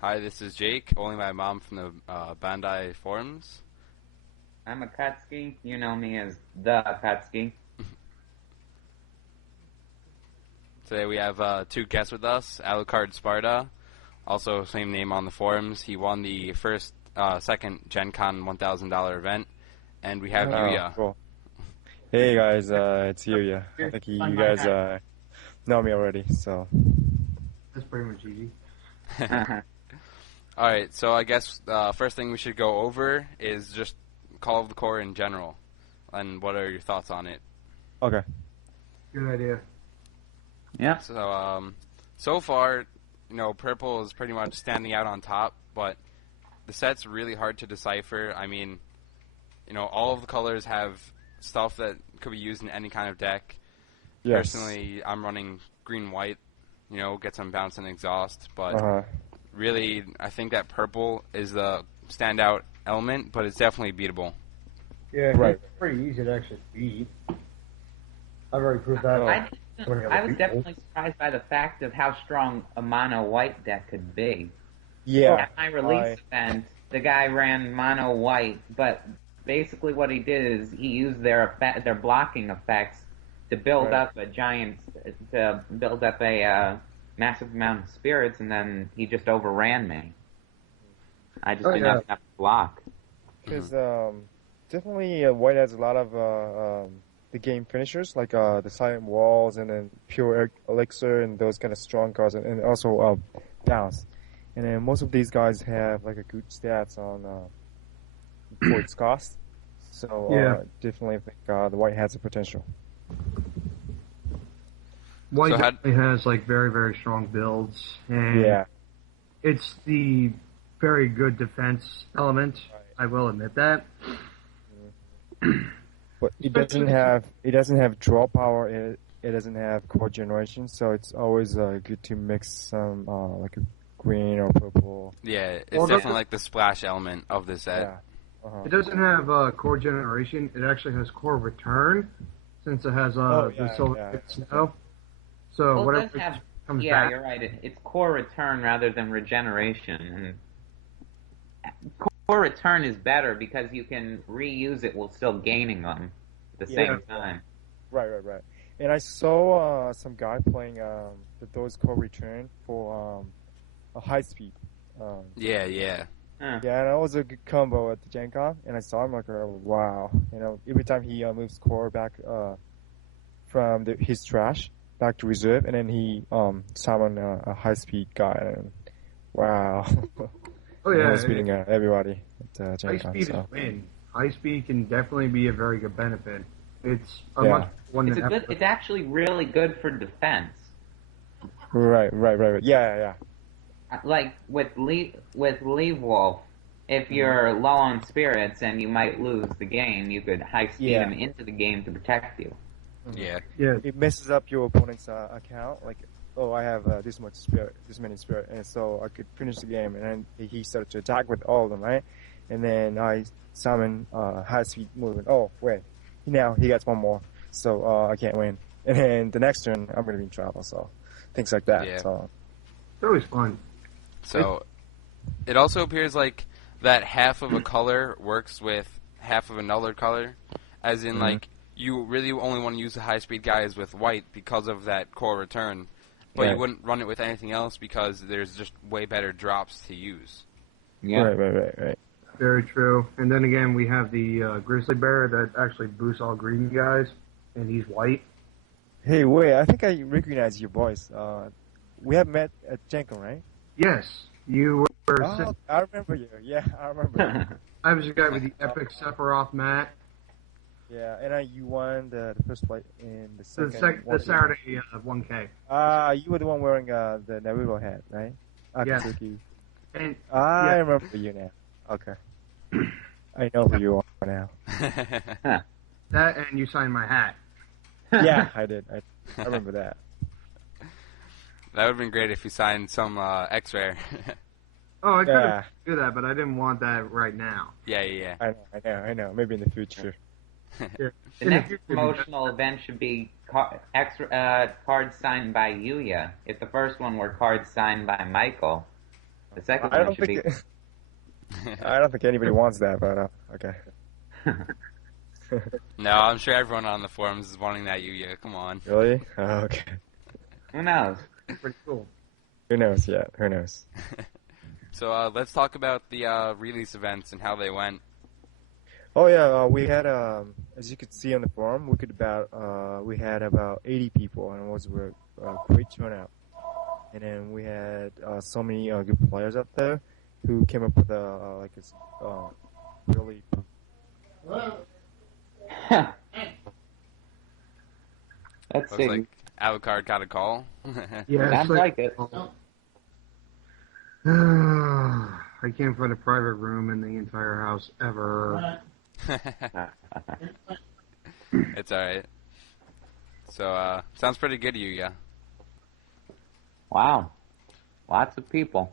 Hi, this is Jake, only my mom from the Bandai forums. I'm Akatsuki. You know me as the Akatsuki. Today we have two guests with us, Alucard Sparta, also same name on the forums. He won the second Gen Con $1,000 event, and we have Oh, Yuya. cool. Hey guys, it's Yuya. I think you guys know me already, so. That's pretty much easy. Alright, so I guess first thing we should go over is just Call of the Core in general, and what are your thoughts on it? Okay. Good idea. Yeah. So far, purple is pretty much standing out on top, but the set's really hard to decipher. I mean, all of the colors have stuff that could be used in any kind of deck. Yes. Personally, I'm running green-white, get some bounce and exhaust, but really, I think that purple is the standout element, but it's definitely beatable. Yeah, Right. it's pretty easy to actually beat. I've already proved that. I was definitely surprised by the fact of how strong a mono white deck could be. Yeah. At my release event, the guy ran mono white, but basically what he did is he used their blocking effects to build up a massive amount of spirits, and then he just overran me. I just didn't have enough to block. Because definitely white has a lot of the game finishers, like the Silent Walls and then Pure Elixir and those kind of strong cards, and also bounce. And then most of these guys have like a good stats on for its cost. So definitely think the white has the potential. White definitely has like very, very strong builds, and it's the very good defense element. Right. I will admit that. But it doesn't have draw power. It doesn't have core generation, so it's always good to mix some like a green or purple. Yeah, it's definitely like the splash element of the set. Yeah. It doesn't have core generation. It actually has core return, since it has the silver snow. So whatever comes back. You're right. It's core return rather than regeneration. And core return is better because you can reuse it while still gaining them at the same time. Right. And I saw some guy playing those core return for a high speed. Yeah. Yeah, and that was a good combo at the Gen Con, and I saw him like, wow. Every time he moves core back from his trash back to reserve, and then he summoned a high speed guy, and wow. Oh yeah, he was beating everybody at Gen Con. High speed is win. High speed can definitely be a very good benefit. It's a much one. It's actually really good for defense. Right. Yeah. Like with Leave Wolf, if you're low on spirits and you might lose the game, you could high speed him into the game to protect you. Yeah. It messes up your opponent's account. Like, I have this many spirit, and so I could finish the game. And then he started to attack with all of them, right? And then I summon high speed movement. Oh wait, now he gets one more, so I can't win. And then the next turn I'm gonna be in trouble. So things like that. Yeah. So it's always fun. So it also appears like that half of a color works with half of another color, as in like you really only want to use the high-speed guys with white because of that core return, but you wouldn't run it with anything else because there's just way better drops to use. Yeah. Right. Very true. And then again, we have the grizzly bear that actually boosts all green guys, and he's white. Hey, wait! I think I recognize your voice. We have met at Gen Con, right? Yes, you were. Oh, I remember you. Yeah, I remember. I was the guy with the epic Sephiroth mat. Yeah, and you won the first fight in the second. The Saturday 1K. You were the one wearing the Naruto hat, right? Akatsuki. And I remember you now. Okay. I know who you are now. That and you signed my hat. Yeah, I did. I remember that. That would have been great if you signed some X-Rare. Oh, I could have do that, but I didn't want that right now. Yeah. I know. Maybe in the future. The next promotional event should be cards signed by Yuya. If the first one were cards signed by Michael, The second I one don't should think be. I don't think anybody wants that, but okay. No, I'm sure everyone on the forums is wanting that Yu-Gi-Oh. Come on. Really? Oh, okay. Who knows? Pretty cool. Who knows? Yeah, who knows? So let's talk about the release events and how they went. Oh yeah, we had as you could see on the forum, we had about 80 people, and it was a great turnout. And then we had so many good players out there who came up with really. Let's Looks see. like Alucard got a call. Yeah, Sounds like it. I can't find a private room in the entire house ever. It's alright. So, sounds pretty good to you, yeah. Wow. Lots of people.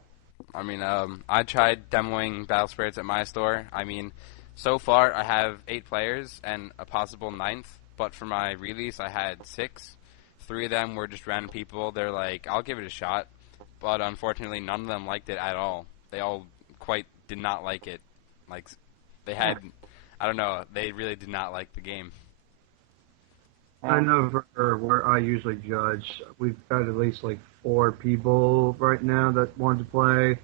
I mean, I tried demoing Battle Spirits at my store. I mean, so far I have 8 players and a possible 9th, but for my release I had 6. 3 of them were just random people. They're like, I'll give it a shot, but unfortunately none of them liked it at all. They all quite did not like it. Like, they had, I don't know, they really did not like the game. I know for where I usually judge, we've got at least like 4 people right now that want to play,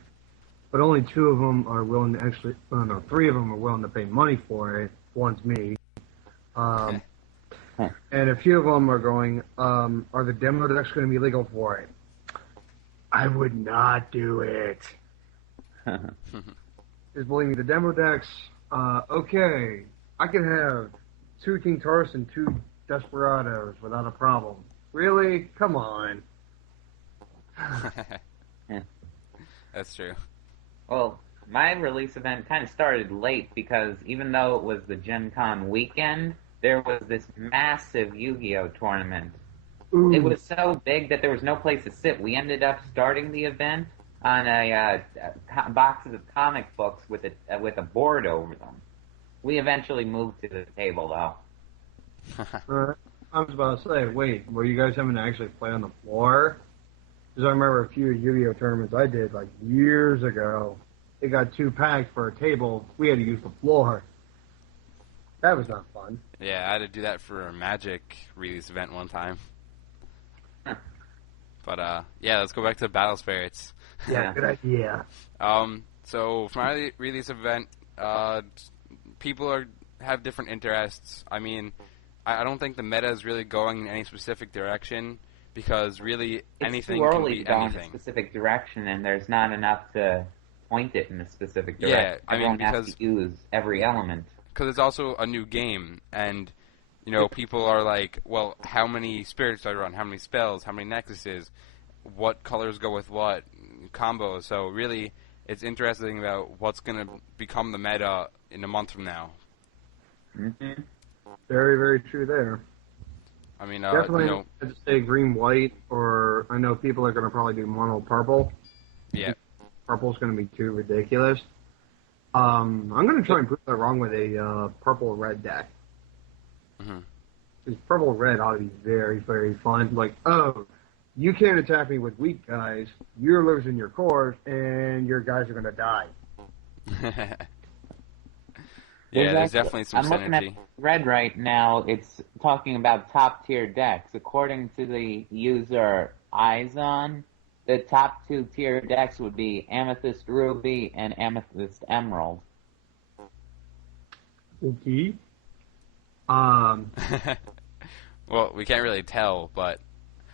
but only 2 of them are willing to actually, oh no, 3 of them are willing to pay money for it. One's me. And a few of them are going, are the demo decks going to be legal for it? I would not do it. Because believe me, the demo decks, okay, I can have 2 King Taurus and 2 Desperados without a problem. Really? Come on. That's true. Well, my release event kind of started late because even though it was the Gen Con weekend, there was this massive Yu-Gi-Oh tournament. Ooh. It was so big that there was no place to sit. We ended up starting the event on boxes of comic books with a board over them. We eventually moved to the table, though. I was about to say, wait, were you guys having to actually play on the floor? Because I remember a few Yu-Gi-Oh tournaments I did like years ago. It got too packed for a table. We had to use the floor. That was not fun. Yeah, I had to do that for a Magic release event one time. But, yeah, let's go back to Battle Spirits. Yeah, good idea. So for my release event, people have different interests. I mean, I don't think the meta is really going in any specific direction because really anything it's too can early be to go in a anything. specific direction, and there's not enough to point it in a specific direction. Yeah, I mean, Everyone has because to use every element. because it's also a new game, and you know people are like, well, how many spirits do I run? How many spells? How many nexuses? What colors go with what combos? So really, it's interesting about what's going to become the meta in a month from now. Mm-hmm. Very, very true there. I mean, Definitely you know, have to say green-white, or I know people are going to probably do mono-purple. yeah. Purple's going to be too ridiculous. I'm going to try and prove that wrong with a purple-red deck. Mm-hmm. Because purple-red ought to be very, very fun. Like, oh, you can't attack me with weak guys, you're losing your cores, and your guys are going to die. Yeah, there's definitely some I'm looking at synergy. Red right now. It's talking about top tier decks. According to the user Izon, the top 2 tier decks would be Amethyst Ruby and Amethyst Emerald. Okay. Well, we can't really tell, but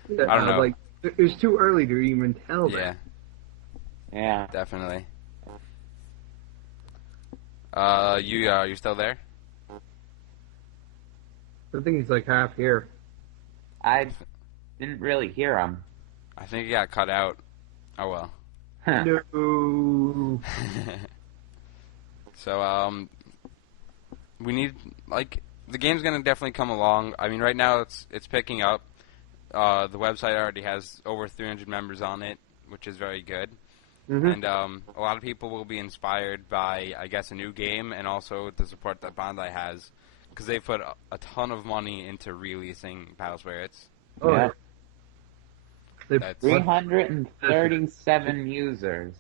I don't know. Like, it's too early to even tell yeah, that. Yeah. definitely. You still there? I think he's like half here. I didn't really hear him. I think he got cut out. Oh well. No. So we need the game's gonna definitely come along. I mean, right now it's picking up. The website already has over 300 members on it, which is very good. Mm-hmm. And a lot of people will be inspired by, I guess, a new game and also the support that Bandai has, because they put a ton of money into releasing Battle Spirits. Oh, Yeah. They- That's 337 users.